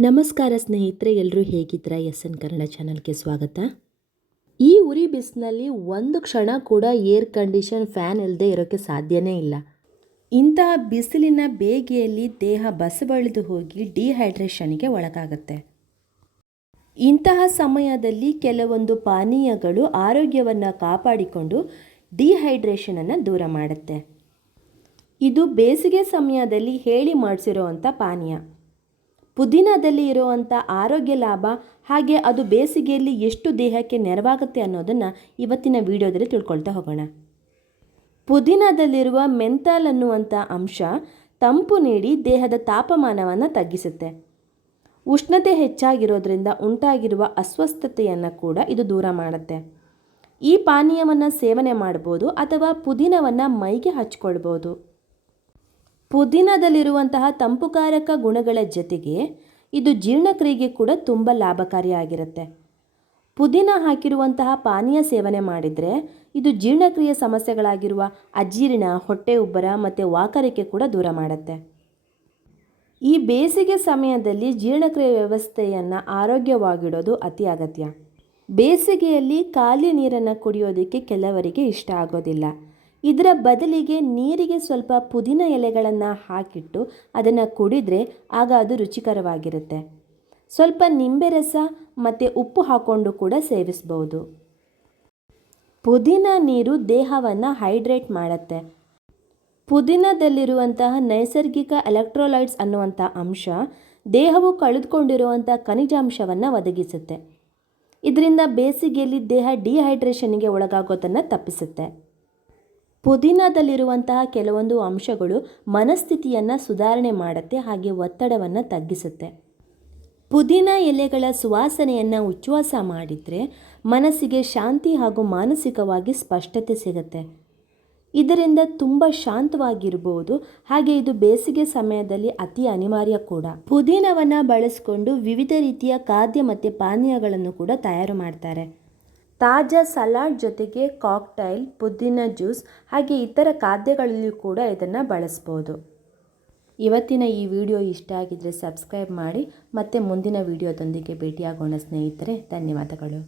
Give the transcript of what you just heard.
ನಮಸ್ಕಾರ ಸ್ನೇಹಿತರೆ ಎಲ್ಲರೂ ಹೇಗಿದ್ದೀರಾ? ಎಸ್ ಎನ್ ಕನ್ನಡ ಚಾನಲ್ಗೆ ಸ್ವಾಗತ. ಈ ಉರಿ ಬಿಸಿನಲ್ಲಿ ಒಂದು ಕ್ಷಣ ಕೂಡ ಏರ್ ಕಂಡೀಷನ್ ಫ್ಯಾನ್ ಇಲ್ಲದೆ ಇರೋಕ್ಕೆ ಸಾಧ್ಯನೇ ಇಲ್ಲ. ಇಂತಹ ಬಿಸಿಲಿನ ಬೇಗೆಯಲ್ಲಿ ದೇಹ ಬಸಬಳಿದು ಹೋಗಿ ಡಿಹೈಡ್ರೇಷನ್ಗೆ ಒಳಗಾಗುತ್ತೆ. ಇಂತಹ ಸಮಯದಲ್ಲಿ ಕೆಲವೊಂದು ಪಾನೀಯಗಳು ಆರೋಗ್ಯವನ್ನು ಕಾಪಾಡಿಕೊಂಡು ಡಿಹೈಡ್ರೇಷನನ್ನು ದೂರ ಮಾಡುತ್ತೆ. ಇದು ಬೇಸಿಗೆ ಸಮಯದಲ್ಲಿ ಹೇಳಿ ಮಾಡಿಸಿರೋವಂಥ ಪಾನೀಯ. ಪುದೀನದಲ್ಲಿ ಇರುವಂಥ ಆರೋಗ್ಯ ಲಾಭ ಹಾಗೆ ಅದು ಬೇಸಿಗೆಯಲ್ಲಿ ಎಷ್ಟು ದೇಹಕ್ಕೆ ನೆರವಾಗುತ್ತೆ ಅನ್ನೋದನ್ನು ಇವತ್ತಿನ ವಿಡಿಯೋದಲ್ಲಿ ತಿಳ್ಕೊಳ್ತಾ ಹೋಗೋಣ. ಪುದೀನದಲ್ಲಿರುವ ಮೆಂತಾಲ್ ಅನ್ನುವಂಥ ಅಂಶ ತಂಪು ನೀಡಿ ದೇಹದ ತಾಪಮಾನವನ್ನು ತಗ್ಗಿಸುತ್ತೆ. ಉಷ್ಣತೆ ಹೆಚ್ಚಾಗಿರೋದ್ರಿಂದ ಉಂಟಾಗಿರುವ ಅಸ್ವಸ್ಥತೆಯನ್ನು ಕೂಡ ಇದು ದೂರ ಮಾಡುತ್ತೆ. ಈ ಪಾನೀಯವನ್ನು ಸೇವನೆ ಮಾಡ್ಬೋದು ಅಥವಾ ಪುದೀನವನ್ನು ಮೈಗೆ ಹಚ್ಕೊಳ್ಬೋದು. ಪುದೀನದಲ್ಲಿರುವಂತಹ ತಂಪುಕಾರಕ ಗುಣಗಳ ಜೊತೆಗೆ ಇದು ಜೀರ್ಣಕ್ರಿಯೆಗೆ ಕೂಡ ತುಂಬ ಲಾಭಕಾರಿಯಾಗಿರುತ್ತೆ. ಪುದೀನ ಹಾಕಿರುವಂತಹ ಪಾನೀಯ ಸೇವನೆ ಮಾಡಿದರೆ ಇದು ಜೀರ್ಣಕ್ರಿಯೆ ಸಮಸ್ಯೆಗಳಾಗಿರುವ ಅಜೀರ್ಣ, ಹೊಟ್ಟೆ ಉಬ್ಬರ ಮತ್ತು ವಾಕರಿಕೆ ಕೂಡ ದೂರ ಮಾಡುತ್ತೆ. ಈ ಬೇಸಿಗೆ ಸಮಯದಲ್ಲಿ ಜೀರ್ಣಕ್ರಿಯೆ ವ್ಯವಸ್ಥೆಯನ್ನು ಆರೋಗ್ಯವಾಗಿಡೋದು ಅತಿ ಅಗತ್ಯ. ಬೇಸಿಗೆಯಲ್ಲಿ ಖಾಲಿ ನೀರನ್ನು ಕುಡಿಯೋದಕ್ಕೆ ಕೆಲವರಿಗೆ ಇಷ್ಟ ಆಗೋದಿಲ್ಲ. ಇದರ ಬದಲಿಗೆ ನೀರಿಗೆ ಸ್ವಲ್ಪ ಪುದೀನ ಎಲೆಗಳನ್ನು ಹಾಕಿಟ್ಟು ಅದನ್ನು ಕುಡಿದರೆ ಆಗ ಅದು ರುಚಿಕರವಾಗಿರುತ್ತೆ. ಸ್ವಲ್ಪ ನಿಂಬೆ ರಸ ಮತ್ತು ಉಪ್ಪು ಹಾಕ್ಕೊಂಡು ಕೂಡ ಸೇವಿಸ್ಬೋದು. ಪುದೀನ ನೀರು ದೇಹವನ್ನು ಹೈಡ್ರೇಟ್ ಮಾಡುತ್ತೆ. ಪುದೀನದಲ್ಲಿರುವಂತಹ ನೈಸರ್ಗಿಕ ಎಲೆಕ್ಟ್ರೋಲೈಟ್ಸ್ ಅನ್ನುವಂಥ ಅಂಶ ದೇಹವು ಕಳೆದುಕೊಂಡಿರುವಂಥ ಖನಿಜಾಂಶವನ್ನು ಒದಗಿಸುತ್ತೆ. ಇದರಿಂದ ಬೇಸಿಗೆಯಲ್ಲಿ ದೇಹ ಡಿಹೈಡ್ರೇಷನ್ಗೆ ಒಳಗಾಗೋದನ್ನು ತಪ್ಪಿಸುತ್ತೆ. ಪುದೀನದಲ್ಲಿರುವಂತಹ ಕೆಲವೊಂದು ಅಂಶಗಳು ಮನಸ್ಥಿತಿಯನ್ನು ಸುಧಾರಣೆ ಮಾಡುತ್ತೆ, ಹಾಗೆ ಒತ್ತಡವನ್ನು ತಗ್ಗಿಸುತ್ತೆ. ಪುದೀನ ಎಲೆಗಳ ಸುವಾಸನೆಯನ್ನು ಉಚ್ಛ್ವಾಸ ಮಾಡಿದರೆ ಮನಸ್ಸಿಗೆ ಶಾಂತಿ ಹಾಗೂ ಮಾನಸಿಕವಾಗಿ ಸ್ಪಷ್ಟತೆ ಸಿಗುತ್ತೆ. ಇದರಿಂದ ತುಂಬ ಶಾಂತವಾಗಿರ್ಬೋದು, ಹಾಗೆ ಇದು ಬೇಸಿಗೆ ಸಮಯದಲ್ಲಿ ಅತಿ ಅನಿವಾರ್ಯ ಕೂಡ. ಪುದೀನವನ್ನು ಬಳಸಿಕೊಂಡು ವಿವಿಧ ರೀತಿಯ ಖಾದ್ಯ ಮತ್ತು ಪಾನೀಯಗಳನ್ನು ಕೂಡ ತಯಾರು ಮಾಡ್ತಾರೆ. ತಾಜಾ ಸಲಾಡ್ ಜೊತೆಗೆ ಕಾಕ್ಟೈಲ್, ಪುದೀನ ಜ್ಯೂಸ್ ಹಾಗೆ ಇತರ ಖಾದ್ಯಗಳಲ್ಲಿಯೂ ಕೂಡ ಇದನ್ನು ಬಳಸ್ಬೋದು. ಇವತ್ತಿನ ಈ ವಿಡಿಯೋ ಇಷ್ಟ ಆಗಿದ್ದರೆ ಸಬ್ಸ್ಕ್ರೈಬ್ ಮಾಡಿ ಮತ್ತೆ ಮುಂದಿನ ವಿಡಿಯೋದೊಂದಿಗೆ ಭೇಟಿಯಾಗೋಣ ಸ್ನೇಹಿತರೆ, ಧನ್ಯವಾದಗಳು.